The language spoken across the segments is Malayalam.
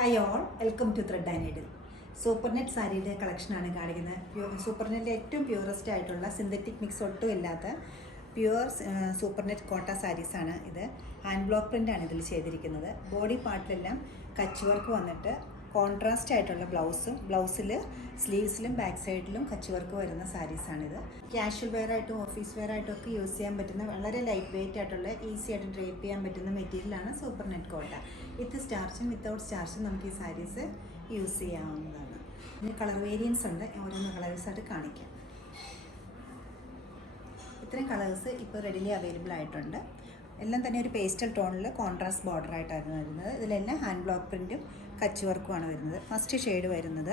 Hi all, welcome to thread and needle. Super net സാരിയുടെ കളക്ഷനാണ് കാണിക്കുന്നത്. സൂപ്പർ നെറ്റിലെ ഏറ്റവും പ്യൂറസ്റ്റ് ആയിട്ടുള്ള സിന്തറ്റിക് മിക്സ് ഒട്ടും ഇല്ലാത്ത പ്യുവർ സൂപ്പർ നെറ്റ് കോട്ട സാരീസാണ് ഇത്. ഹാൻഡ് ബ്ലോക്ക് പ്രിൻ്റാണ് ഇതിൽ ചെയ്തിരിക്കുന്നത്. ബോഡി പാർട്ടിലെല്ലാം കച്ച് വർക്ക് വന്നിട്ട് കോൺട്രാസ്റ്റ് ആയിട്ടുള്ള ബ്ലൗസിൽ സ്ലീവ്സിലും ബാക്ക് സൈഡിലും കച്ച് വർക്ക് വരുന്ന സാരീസാണിത്. ക്യാഷ്വൽ വെയർ ആയിട്ടും ഓഫീസ് വെയർ ആയിട്ടും ഒക്കെ യൂസ് ചെയ്യാൻ പറ്റുന്ന വളരെ ലൈറ്റ് വെയിറ്റ് ആയിട്ടുള്ള ഈസി ആയിട്ട് ഡ്രേപ്പ് ചെയ്യാൻ പറ്റുന്ന മെറ്റീരിയലാണ് സൂപ്പർ നെറ്റ് കോട്ട. വിത്ത് സ്റ്റാർച്ചും വിത്തൗട്ട് സ്റ്റാർച്ചും നമുക്ക് ഈ സാരീസ് യൂസ് ചെയ്യാവുന്നതാണ്. ഇതിന് കളർ വേരിയൻസ് ഉണ്ട്, ഓരോന്ന് കളേഴ്സായിട്ട് കാണിക്കാം. ഇത്രയും കളേഴ്സ് ഇപ്പോൾ റെഡിലി അവൈലബിൾ ആയിട്ടുണ്ട്. എല്ലാം തന്നെ ഒരു പേസ്റ്റൽ ടോണിൽ കോൺട്രാസ്റ്റ് ബോർഡർ ആയിട്ടായിരുന്നു വരുന്നത്. ഇതിലെല്ലാം ഹാൻഡ് ബ്ലോക്ക് പ്രിൻറ്റും കച്ച് വർക്കുമാണ് വരുന്നത്. ഫസ്റ്റ് ഷെയ്ഡ് വരുന്നത്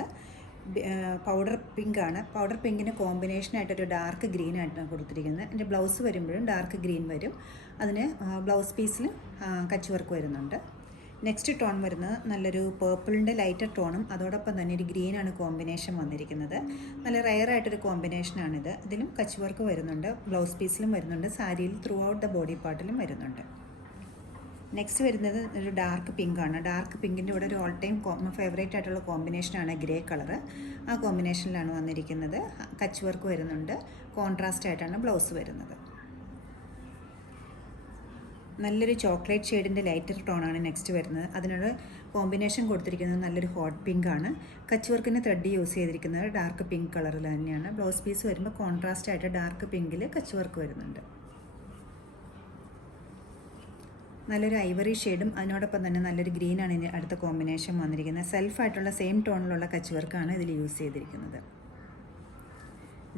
പൗഡർ പിങ്ക് ആണ്. പൗഡർ പിങ്കിന് കോമ്പിനേഷനായിട്ടൊരു ഡാർക്ക് ഗ്രീൻ ആയിട്ടാണ് കൊടുത്തിരിക്കുന്നത്. എൻ്റെ ബ്ലൗസ് വരുമ്പോഴും ഡാർക്ക് ഗ്രീൻ വരും. അതിന് ബ്ലൗസ് പീസിൽ കച്ച് വർക്ക് വരുന്നുണ്ട്. നെക്സ്റ്റ് ടോൺ വരുന്നത് നല്ലൊരു പേർപ്പിളിൻ്റെ ലൈറ്റർ ടോണും അതോടൊപ്പം തന്നെ ഒരു ഗ്രീനാണ് കോമ്പിനേഷൻ വന്നിരിക്കുന്നത്. നല്ല റെയറായിട്ടൊരു കോമ്പിനേഷനാണിത്. ഇതിലും കച്ച് വർക്ക് വരുന്നുണ്ട്, ബ്ലൗസ് പീസിലും വരുന്നുണ്ട്, സാരിയിൽ ത്രൂ ഔട്ട് ദ ബോഡി പാർട്ടിലും വരുന്നുണ്ട്. നെക്സ്റ്റ് വരുന്നത് ഒരു ഡാർക്ക് പിങ്ക് ആണ്. ഡാർക്ക് പിങ്കിൻ്റെ കൂടെ ഒരു ഓൾ ടൈം ഫേവറേറ്റ് ആയിട്ടുള്ള കോമ്പിനേഷനാണ് ഗ്രേ കളറ്. ആ കോമ്പിനേഷനിലാണ് വന്നിരിക്കുന്നത്. കച്ച് വർക്ക് വരുന്നുണ്ട്, കോൺട്രാസ്റ്റ് ആയിട്ടാണ് ബ്ലൗസ് വരുന്നത്. നല്ലൊരു ചോക്ലേറ്റ് ഷെയ്ഡിൻ്റെ ലൈറ്റർ ടോണാണ് നെക്സ്റ്റ് വരുന്നത്. അതിനോട് കോമ്പിനേഷൻ കൊടുത്തിരിക്കുന്നത് നല്ലൊരു ഹോട്ട് പിങ്ക് ആണ്. കച്ച് വർക്കിന് ത്രെഡ് യൂസ് ചെയ്തിരിക്കുന്നത് ഡാർക്ക് പിങ്ക് കളറിൽ തന്നെയാണ്. ബ്ലൗസ് പീസ് വരുമ്പോൾ കോൺട്രാസ്റ്റ് ആയിട്ട് ഡാർക്ക് പിങ്കിൽ കച്ച് വർക്ക് വരുന്നുണ്ട്. നല്ലൊരു ഐവറി ഷെയ്ഡും അതിനോടൊപ്പം തന്നെ നല്ലൊരു ഗ്രീനാണ് ഇതിന് അടുത്ത കോമ്പിനേഷൻ വന്നിരിക്കുന്നത്. സെൽഫായിട്ടുള്ള സെയിം ടോണിലുള്ള കച്ച് വർക്കാണ് ഇതിൽ യൂസ് ചെയ്തിരിക്കുന്നത്.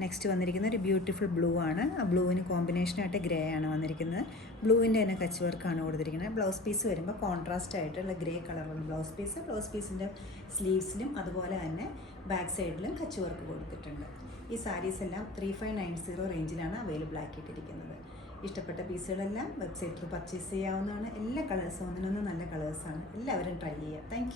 നെക്സ്റ്റ് വന്നിരിക്കുന്ന ഒരു ബ്യൂട്ടിഫുൾ ബ്ലൂ ആണ്. ആ ബ്ലൂവിന് കോമ്പിനേഷനായിട്ട് ഗ്രേ ആണ് വന്നിരിക്കുന്നത്. ബ്ലൂവിൻ്റെ തന്നെ കച്ച് വർക്കാണ് കൊടുത്തിരിക്കുന്നത്. ബ്ലൗസ് പീസ് വരുമ്പോൾ കോൺട്രാസ്റ്റ് ആയിട്ടുള്ള ഗ്രേ കളറുള്ള ബ്ലൗസ് പീസിൻ്റെ സ്ലീവ്സിലും അതുപോലെ തന്നെ ബാക്ക് സൈഡിലും കച്ച് വർക്ക് കൊടുത്തിട്ടുണ്ട്. ഈ സാരീസ് എല്ലാം 3590 റേഞ്ചിലാണ് അവൈലബിൾ ആക്കിയിട്ടിരിക്കുന്നത്. ഇഷ്ടപ്പെട്ട പീസുകളെല്ലാം വെബ്സൈറ്റിൽ പർച്ചേസ് ചെയ്യാവുന്നതാണ്. എല്ലാ കളേഴ്സും ഒന്നിനൊന്നും നല്ല കളേഴ്സാണ്. എല്ലാവരും ട്രൈ ചെയ്യുക. താങ്ക്